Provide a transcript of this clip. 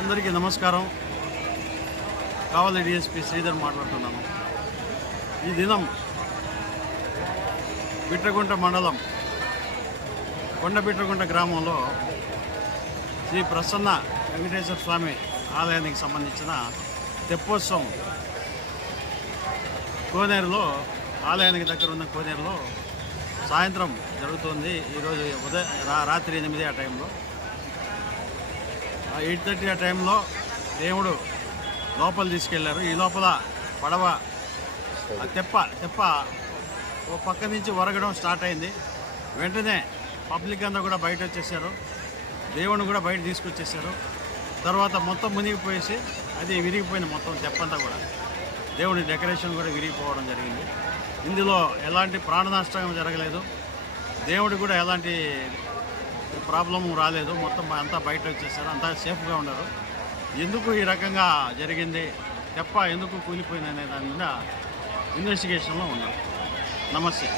అందరికీ నమస్కారం. కావలి డిఎస్పీ శ్రీధర్ మాట్లాడుతున్నాను. ఈ దినం బిట్రగుంట మండలం కొండబిట్రగుంట గ్రామంలో శ్రీ ప్రసన్న వెంకటేశ్వర స్వామి ఆలయానికి సంబంధించిన తెప్పోత్సవం కోనేరులో, ఆలయానికి దగ్గర ఉన్న కోనేరులో సాయంత్రం జరుగుతుంది. ఈరోజు రాత్రి 8 ఆ టైంలో, 8:30 ఆ టైంలో దేవుడు లోపల తీసుకెళ్లారు. ఈ లోపల పడవ తెప్ప ఓ పక్క నుంచి ఒరగడం స్టార్ట్ అయింది. వెంటనే పబ్లిక్ అంతా కూడా బయట వచ్చేసారు. దేవుడిని కూడా బయట తీసుకొచ్చేసారు. తర్వాత మొత్తం మునిగిపోయేసి అది విరిగిపోయింది. మొత్తం తెప్పంతా కూడా, దేవుడి డెకరేషన్ కూడా విరిగిపోవడం జరిగింది. ఇందులో ఎలాంటి ప్రాణ నష్టం జరగలేదు. దేవుడు కూడా ఎలాంటి ప్రాబ్లం రాలేదు. మొత్తం అంతా బయట వచ్చేసారు. అంతా సేఫ్గా ఉన్నారు. ఎందుకు ఈ రకంగా జరిగింది, తెప్ప ఎందుకు కూలిపోయింది అనే దాని మీద ఇన్వెస్టిగేషన్లో ఉన్నారు. నమస్తే.